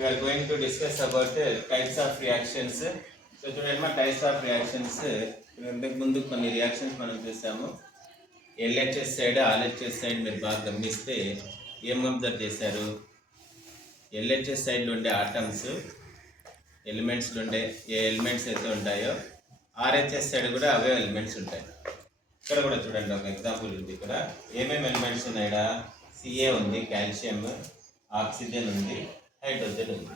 we are going to discuss about types of reactions. So చూడండి మా types of reactions ఇంతకు ముందు కొన్ని రియాక్షన్స్ మనం చూసాము. ఎల్హెచ్ఎస్ సైడ్ ఆర్హెచ్ఎస్ సైడ్ మీరు బాగా గమనిస్తే ఏం అబ్జర్వ్ చేశారు? ఎల్హెచ్ఎస్ సైడ్లో ఉండే ఆటమ్స్ ఎలిమెంట్స్లో ఉండే ఏ ఎలిమెంట్స్ అయితే ఉంటాయో ఆర్హెచ్ఎస్ సైడ్ కూడా అవే ఎలిమెంట్స్ ఉంటాయి. ఇక్కడ కూడా చూడండి ఒక ఎగ్జాంపుల్ ఉంది. ఇక్కడ ఏమేమి ఎలిమెంట్స్ ఉన్నాయా? సిఏ ఉంది, కాల్షియం, ఆక్సిజన్ ఉంది, హైడ్రోజన్ ఉంది.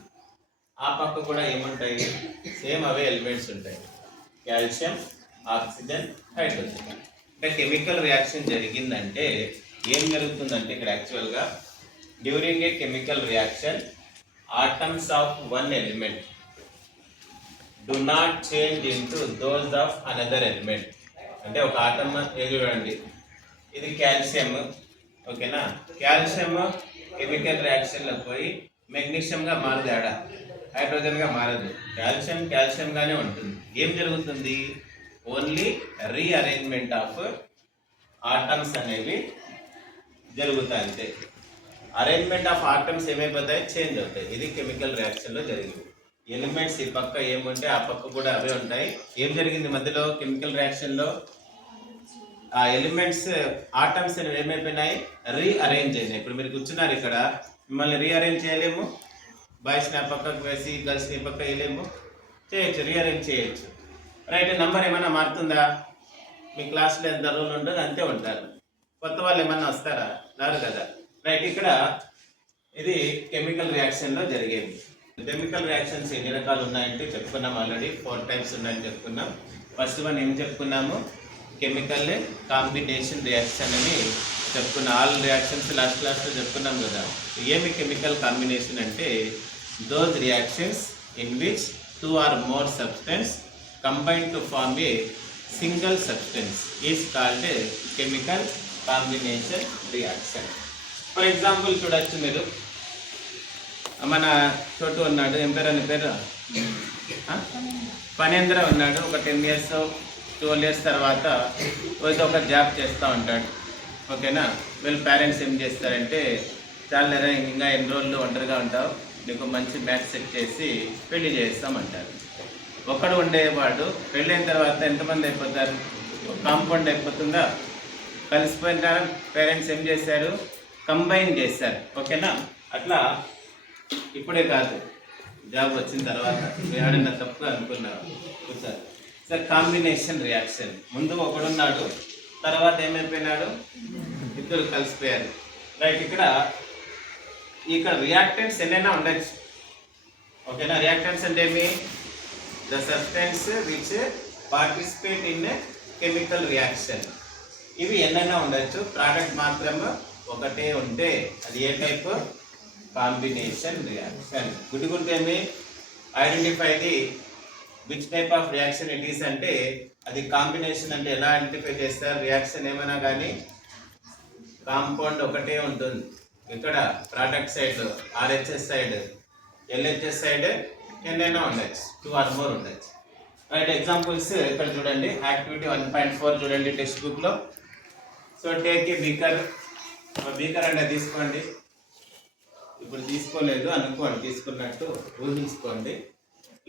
ఆ పక్క కూడా ఏముంటాయి? సేమ్ అవే ఎలిమెంట్స్ ఉంటాయి, కాల్షియం, ఆక్సిజన్, హైడ్రోజన్. అంటే కెమికల్ రియాక్షన్ జరిగిందంటే ఏం జరుగుతుందంటే ఇక్కడ యాక్చువల్గా during a chemical reaction atoms of one element do not change into those of another element. అంటే ఒక ఆటమ్ చూడండి, ఇది కాల్షియం, ఓకేనా? కాల్షియం కెమికల్ రియాక్షన్లో పోయి మెగ్నీషియంగా మారదు, ఆడ హైడ్రోజన్గా మారదు. కాల్షియం కాల్షియంగానే ఉంటుంది. ఏం జరుగుతుంది? ఓన్లీ రీఅరేంజ్మెంట్ ఆఫ్ ఆటమ్స్ అనేవి జరుగుతాయి అంతే. అరేంజ్మెంట్ ఆఫ్ ఆటమ్స్ ఏమైపోతాయి? చేంజ్ అవుతాయి. ఇది కెమికల్ రియాక్షన్లో జరిగింది. ఎలిమెంట్స్ ఈ పక్క ఏముంటే ఆ పక్క కూడా అవే ఉంటాయి. ఏం జరిగింది మధ్యలో కెమికల్ రియాక్షన్లో? ఆ ఎలిమెంట్స్ ఆటమ్స్ అనేవి ఏమైపోయినాయి? రీఅరేంజ్ అయినాయి. ఇప్పుడు మీరు కూర్చున్నారు ఇక్కడ, మిమ్మల్ని రీఅరేంజ్ చేయలేము. బాయ్స్ని ఆ పక్కకు వేసి గర్ల్స్ని ఈ పక్క వేయలేము. చేయొచ్చు, రీఅరేంజ్ చేయొచ్చు. రైట్. నెంబర్ ఏమైనా మారుతుందా? మీ క్లాస్లో ఎంత రూల్ ఉండదు అంతే ఉంటారు. కొత్త వాళ్ళు ఏమన్నా వస్తారా? రారు కదా. రైట్. ఇక్కడ ఇది కెమికల్ రియాక్షన్లో జరిగేది. కెమికల్ రియాక్షన్స్ ఎన్ని రకాలు ఉన్నాయంటే చెప్పుకున్నాం ఆల్రెడీ. 4 టైప్స్ ఉన్నాయని చెప్పుకున్నాం. ఫస్ట్ వన్ ఏం చెప్పుకున్నాము? కెమికల్ కాంబినేషన్ రియాక్షన్ అని చెప్పుకున్న ఆల్ రియాక్షన్స్ లాస్ట్ క్లాస్లో చెప్పుకున్నాం కదా. ఏమి కెమికల్ కాంబినేషన్ అంటే those reactions in which 2 or more substance combine to form a single substance is called chemical combination reaction. For example చూడొచ్చు మీరు, మన చోటు ఉన్నాడు, ఏం పేరు అని పేరు? ఫణేంద్ర ఉన్నాడు. ఒక 10 years 12 years తర్వాత ఏదో ఒక జాబ్ చేస్తూ ఉంటాడు, ఓకేనా? వీళ్ళ పేరెంట్స్ ఏం చేస్తారంటే, చాలా ఇంకా ఎన్ని రోజులు ఒంటరిగా ఉంటావు, నీకు మంచి మ్యాచ్ సెట్ చేసి పెళ్లి చేస్తామంటారు. ఒకడు ఉండేవాడు పెళ్ళైన తర్వాత ఎంతమంది అయిపోతారు? కాంపౌండ్ అయిపోతుందా? కలిసిపోయిన పేరెంట్స్ ఏం చేశారు? కంబైన్ చేశారు, ఓకేనా? అట్లా ఇప్పుడే కాదు, జాబ్ వచ్చిన తర్వాత ఏడన్నా తప్పుగా అనుకున్నారు సార్. సార్ కాంబినేషన్ రియాక్షన్, ముందు ఒకడున్నాడు, తర్వాత ఏమైపోయినాడు? ఇద్దరు కలిసిపోయారు. రైట్. ఇక్కడ రియాక్టెంట్స్ ఎన్నైనా ఉండొచ్చు, ఓకేనా? రియాక్టెంట్స్ అంటే ఏమి? The substance which participate in chemical reaction. ఇవి ఎన్నైనా ఉండొచ్చు, ప్రోడక్ట్ మాత్రం ఒకటే ఉంటే అది ఏ టైప్? Combination reaction. గుర్తుకుంటేమి? Identify the which type of reaction it is అంటే అది కాంబినేషన్. అంటే ఎలా ఐడెంటిఫై చేస్తారు? రియాక్షన్ ఏమైనా కానీ కాంపౌండ్ ఒకటే ఉంటుంది. ఇక్కడ product side RHS side, LHS side ఎన్నైనా ఉండొచ్చు, 2 or more ఉండొచ్చు. రైట్. ఎగ్జాంపుల్స్ ఇక్కడ చూడండి. యాక్టివిటీ 1.4 చూడండి టెక్స్ట్ బుక్లో. So take a beaker. Beaker అంటే తీసుకోండి. ఇప్పుడు తీసుకోలేదు అనుకోండి, తీసుకున్నట్టు ఊహించుకోండి.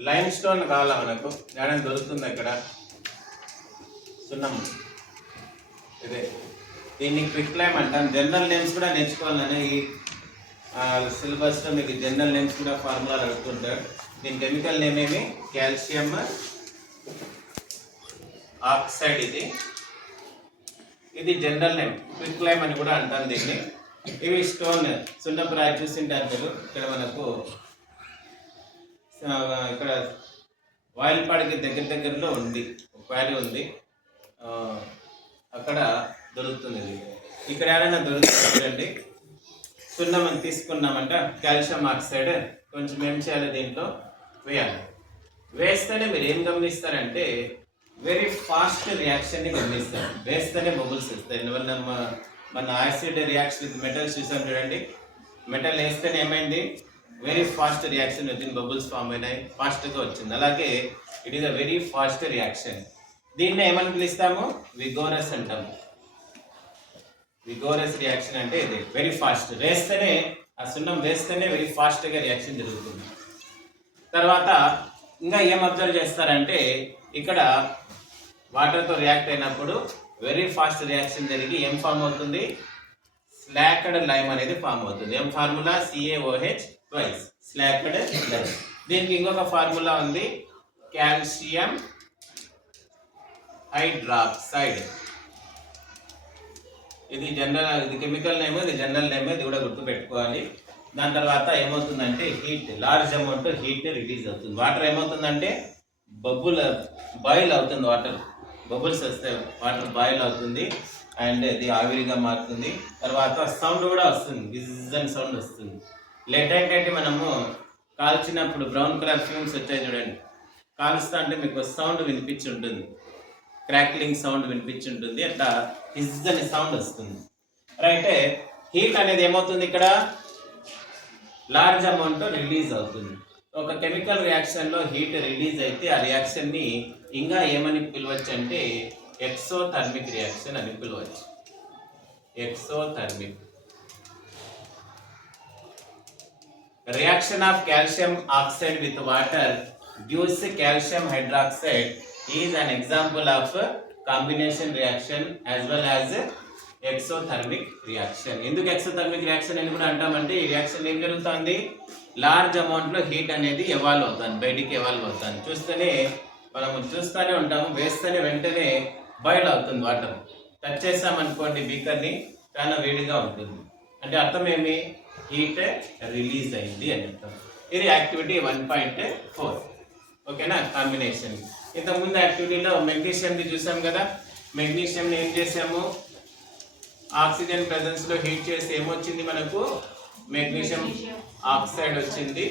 లైమ్ స్టోన్ కావాలా మనకు? ఏమైనా దొరుకుతుంది ఇక్కడ? సున్నం. ఇదే దీన్ని క్విక్ లైమ్ అంటాం. జనరల్ నేమ్స్ కూడా నేర్చుకోవాలని ఈ సిలబస్లో మీకు జనరల్ నేమ్స్ కూడా ఫార్ములా అడుగుతుంటారు. దీని కెమికల్ నేమ్ ఏమి? Calcium oxide. ఇది జనరల్ నేమ్. క్విక్ లైమ్ అని కూడా అంటారు దీన్ని. ఇవి స్టోన్, సున్నపు రాయి చూసింటారు మీరు. ఇక్కడ మనకు ఇక్కడ వాయిల్పాడికి దగ్గరలో ఉంది, ఒక వ్యాలీ ఉంది, అక్కడ దొరుకుతుంది. ఇక్కడ ఏదైనా దొరుకుతుంది చూడండి. సున్నం అని తీసుకున్నామంట, కాల్షియం ఆక్సైడ్. కొంచెం ఏం చేయాలి? దీంట్లో వేయాలి. వేస్తేనే మీరు ఏం గమనిస్తారంటే వెరీ ఫాస్ట్ రియాక్షన్ని గమనిస్తారు. వేస్తేనే బబుల్స్ వస్తాయి. ఎందువల్ల మన యాసిడ్ రియాక్షన్ విత్ మెటల్స్ చూసాం చూడండి. మెటల్ వేస్తేనే ఏమైంది? వెరీ ఫాస్ట్ రియాక్షన్ వచ్చింది, బబుల్స్ ఫామ్ అయినాయి, ఫాస్ట్గా వచ్చింది. అలాగే it is a very fast reaction. దీన్ని ఏమని పిలుస్తాము? విగోరస్ అంటాము. విగోరస్ రియాక్షన్ అంటే ఇది వెరీ ఫాస్ట్. వేస్తేనే ఆ సున్నం వేస్తేనే వెరీ ఫాస్ట్గా రియాక్షన్ జరుగుతుంది. తర్వాత ఇంకా ఏం అబ్జర్వ్ చేస్తారంటే ఇక్కడ వాటర్తో రియాక్ట్ అయినప్పుడు వెరీ ఫాస్ట్ రియాక్షన్ జరిగి ఏం ఫామ్ అవుతుంది, స్లాక్డ్ లైమ్ అనేది ఫామ్ అవుతుంది. ఏం formula, CaOH twice slaked lime. దీనికి ఇంకొక ఫార్ములా ఉంది, కాల్షియం హైడ్రాక్సైడ్. ఇది కెమికల్ నేమ్, ఇది జనరల్ నేమ్, ఇది కూడా గుర్తు పెట్టుకోవాలి. దాని తర్వాత ఏమవుతుందంటే heat, large amount heat release అవుతుంది. వాటర్ ఏమవుతుందంటే బాయిల్ అవుతుంది, వాటర్ బబుల్స్ వస్తాయి, వాటర్ బాయిల్ అవుతుంది అండ్ ఇది ఆవిరిగా మారుతుంది. తర్వాత సౌండ్ కూడా వస్తుంది, విజన్ సౌండ్ వస్తుంది. లేట్ ఏంటంటే మనము కాల్చినప్పుడు బ్రౌన్ కలర్ ఫ్యూమ్స్ వచ్చాయి చూడండి, కాలుస్తా అంటే మీకు సౌండ్ వినిపించి ఉంటుంది, క్రాక్లింగ్ సౌండ్ వినిపించి ఉంటుంది, అట్లా హిజ్ అనే సౌండ్ వస్తుంది. రైట్, హీట్ అనేది ఏమవుతుంది ఇక్కడ, లార్జ్ అమౌంట్ రిలీజ్ అవుతుంది. ఒక కెమికల్ రియాక్షన్లో హీట్ రిలీజ్ అయితే ఆ రియాక్షన్ని ఇంకా ఏమని పిలవచ్చు అంటే ఎక్సోథర్మిక్ రియాక్షన్ అని పిలవచ్చు. Exothermic reaction of calcium oxide with water gives calcium hydroxide is an example of combination reaction as well as exothermic reaction. ఎందుకు ఎక్సోథర్మిక్ రియాక్షన్ అని కూడా అంటామంటే ఈ రియాక్షన్ ఏం జరుగుతుంది, లార్జ్ అమౌంట్లో హీట్ అనేది ఎవాల్వ్ అవుతుంది, బయటికి ఎవాల్వ్ అవుతుంది. చూస్తూనే ఉంటాము, వేస్తేనే వెంటనే బాయిల్ అవుతుంది వాటర్. టచ్ చేసామనుకోండి బీకర్ని, చాలా వేడిగా ఉంటుంది, అంటే అర్థం ఏమి, హీట్ రిలీజ్ అయింది అని అర్థం. ఇది యాక్టివిటీ 1.4. ఓకేనా, కాంబినేషన్. ఇంతకుముందు యాక్టివిటీలో మెగ్నీషియంది చూసాం కదా, మెగ్నీషియంని ఏం చేసాము, ఆక్సిజన్ ప్రెజెన్స్లో హీట్ చేసి ఏమొచ్చింది మనకు, మెగ్నీషియం ఆక్సైడ్ వచ్చింది.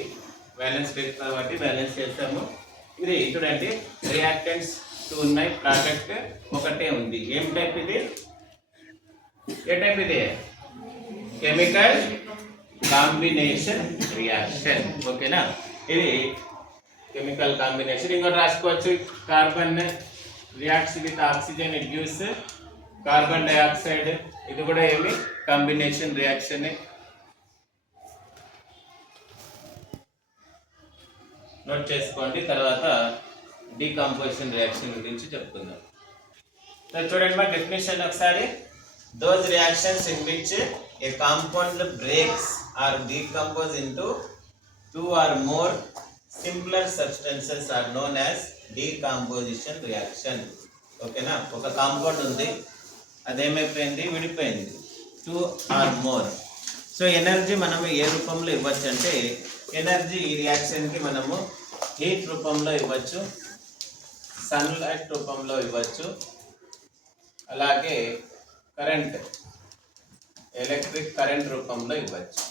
బ్యాలెన్స్ లేదు కాబట్టి బ్యాలెన్స్ చేస్తాము. ఇది చూడండి, రియాక్టెంట్స్ 2 ఉన్నాయి, ప్రోడక్ట్ ఒకటే ఉంది. ఏం టైప్ ఇది, ఏ టైప్ ఇది, కెమికల్ కాంబినేషన్ రియాక్షన్. ఓకేనా, ఇది కెమికల్ కాంబినేషన్. ఇంకోటి రాసుకోవచ్చు, carbon reacts with oxygen, it gives carbon dioxide. ఇది కూడా ఏమి, కాంబినేషన్ రియాక్షన్. నోట్ చేసుకోండి, తర్వాత డీకంపోజిషన్ రియాక్షన్ గురించి చెప్పుకుందాం. చూడండి మా డెఫినేషన్ ఒకసారి, those reactions in which a compound breaks or decompose into 2 or more simpler substances are known as decomposition reaction. ఓకేనా, ఒక కాంపౌండ్ ఉంది, అదేమైపోయింది, విడిపోయింది, 2 or more. సో ఎనర్జీ మనము ఏ రూపంలో ఇవ్వచ్చు అంటే, ఎనర్జీ ఈ రియాక్షన్కి మనము హీట్ రూపంలో ఇవ్వచ్చు, సన్లైట్ రూపంలో ఇవ్వచ్చు, అలాగే కరెంట్, ఎలక్ట్రిక్ కరెంట్ రూపంలో ఇవ్వచ్చు.